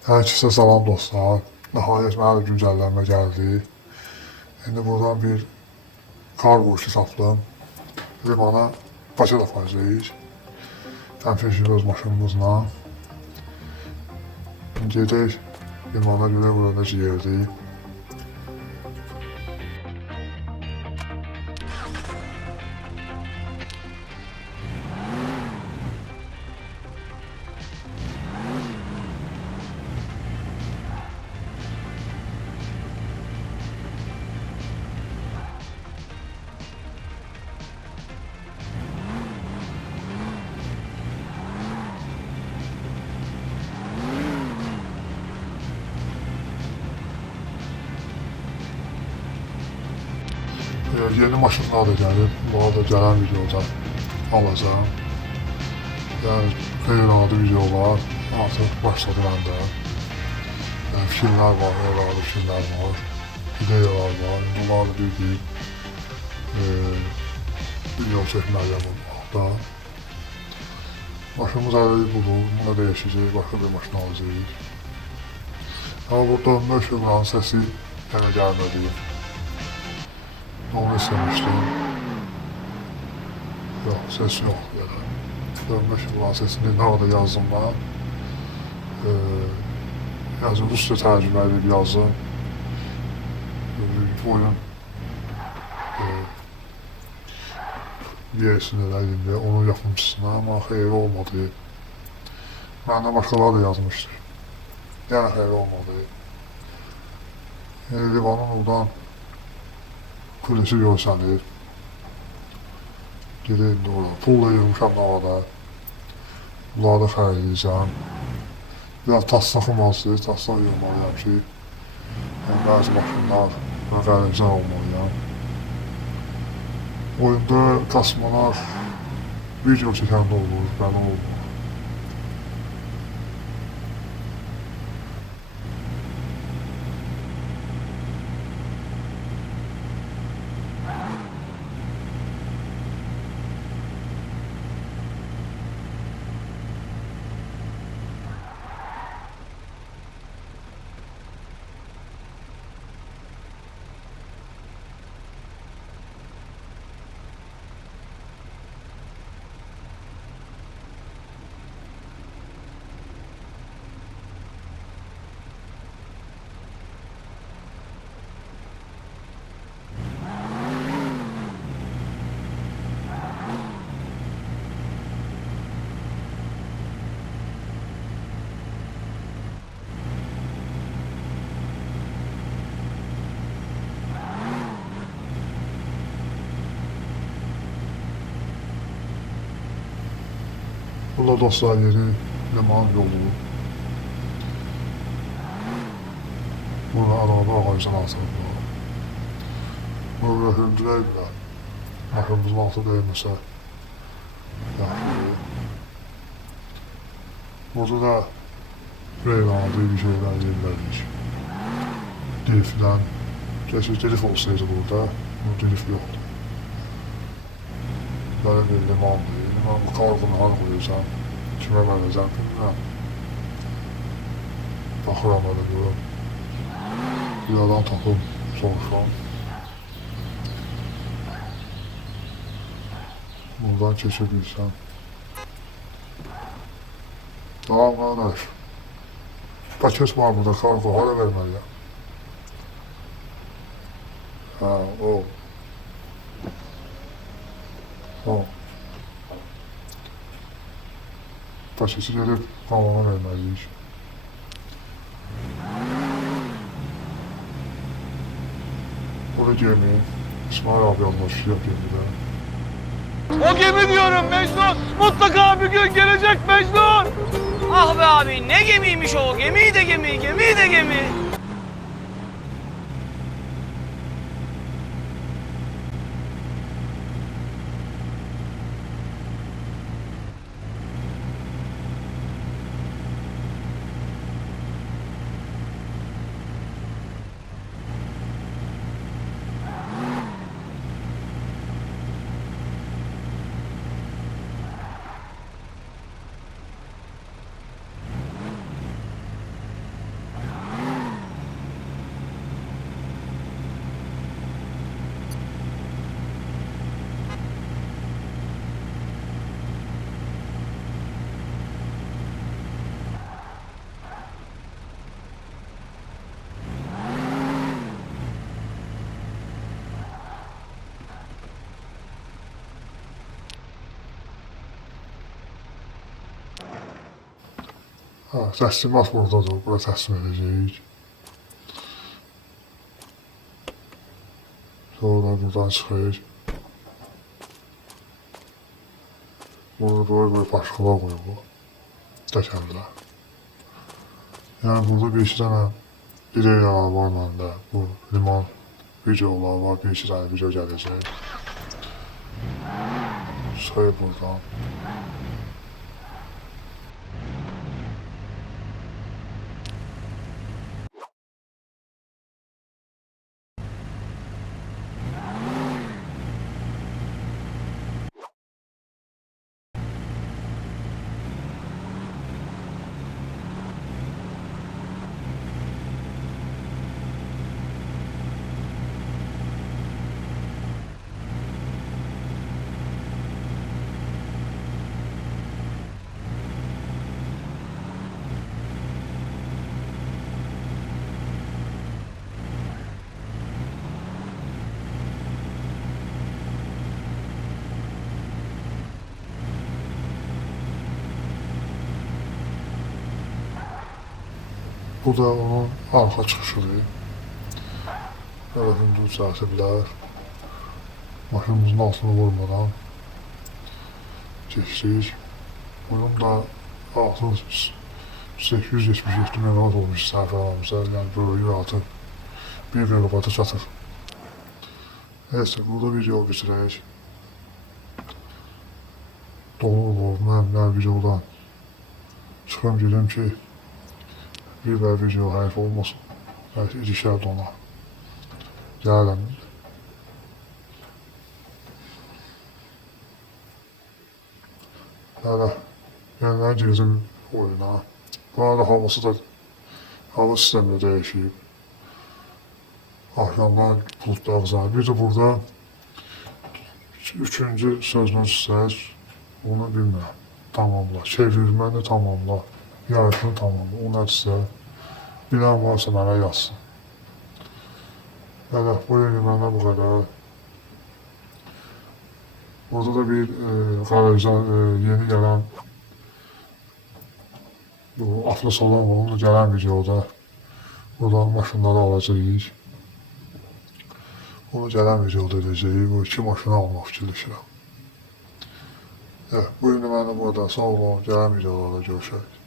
Hər ikisə salam dostlar. Nəhayət mənə də güncəlləmə gəldi. İndi buradan bir kargo işi tapdım. Limana Bakıda aparacağıq. Təmşəkik öz maşınımızla. Gedək limana görə burada yerdik. Yeni maşınlar da gəlib, bunları da gələn videoda alacağım. Yəni qeyri-adi videolar artıq başladı məndə. Fikirlər var, qeyri-adi fikirlər var, ideyalar var. Bunları bir video çəkməliyəm da. Maşınımız əvvəli budur, buna dəyişəcək, başqa bir maşın alacağıq. Amma burada dönmə işıqlarının səsi yenə gəlmədi. Onu istemiştim. Yok, ses yok yani. Dönme şıklan sesini ne orada yazdım ben. Yazı Rusça tercüme edip yazdım. Oyun üyesinde elimde, onun yapımcısına ama xeyri olmadı. Benden başkaları da yazmıştır. Yani xeyri olmadı. Livanın oradan kulesi görsənir. Gedək indi orada. Pulla yığmışam havada. Bunları da xərcləyəcəm. Biraz taslaqım olsun, taslaq yığmalıyam ki, bəzi maşınlar və qəribzən olmalıyam. Oyunda tasmalar video çəkəndə olur, bəli olmur. Burada dostlar yeri liman yolu. Burada arada ağacın altında. Burada hündüreylə. Maşımızın altı değməsə yaxşı. Burada da reyvanlı bir şeyler yerlərik. Dilifdən. Keşke dilif olsaydı burada. Bu dilif yoxdur. Böyle bir limandır. Liman bu kargını har qoyacam. Kimə verəcəm bilmirəm. Baxıram öyle görüm. Bir adam tapım soruşam. Buradan keçebilsem. Tamam kardeş. Paket var burada, kargo hala verməliyəm. Ha, o. O. Paketi gelip kamona verməliyik. Burada gemi. İsmail abi yazmış fiyat gemide. O gemi diyorum Mecnun. Mutlaka bir gün gelecek Mecnun. Ah be abi ne gemiymiş o. Gemi de gemi, gemi de gemi. Ha, təslimat buradadır, bura təslim edəcəyik. Sonra buradan çıxır. Burada başqalar qoyur bu. Təkərlər. Yəni burada bir iki dənə videolar var məndə. Bu liman videolar var, bir iki dənə video gələcək. Çıxır buradan. Bu da onun arxa çıxışıdır. Böyle hündür çəkə bilər. Maşınımızın altını vurmadan keçdik. Bunun da artıq 877 megawatt olmuş səhifələrimizə. Yəni böyüyü artıq 1 megawatta çatır. Neyse, burada video bitirək. Dolu olub, mən videodan çıxım gedim ki, bir video həyif olmasın. Belki ilişər də ona. Gələm. Hələ yeniden girdim oyuna. Bu arada hava sistemi də dəyişib. Axşamlar buludlar azalır. Bir de burada üçüncü sözünü çizsək, onu bilmirəm. Tamamla. Çevirməni tamamla. Yarışını tamamla. O nədirsə, bilən varsa mənə yazsın. Yəni, bu yeni mənə bu qədər. Burada da bir garajda yeni gələn bu avtosalon var. Onun gələn videoda buradan maşınları alacağıq. Onu gələn videoda edəcəyik. Bu iki maşını almaq fikirləşirəm. Evet, bu yeni mənə burada. Sağ olun. Gələn videolarda görüşək.